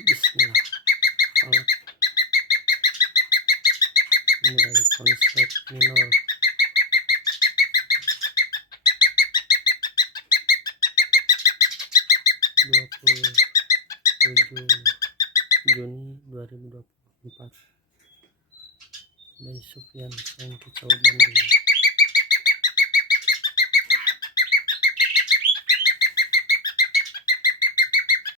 Bismillah. Alat mulai konsep minor. Dua puluh 7 Juni 2024 dari Sufyan Sang Kicau Bandung.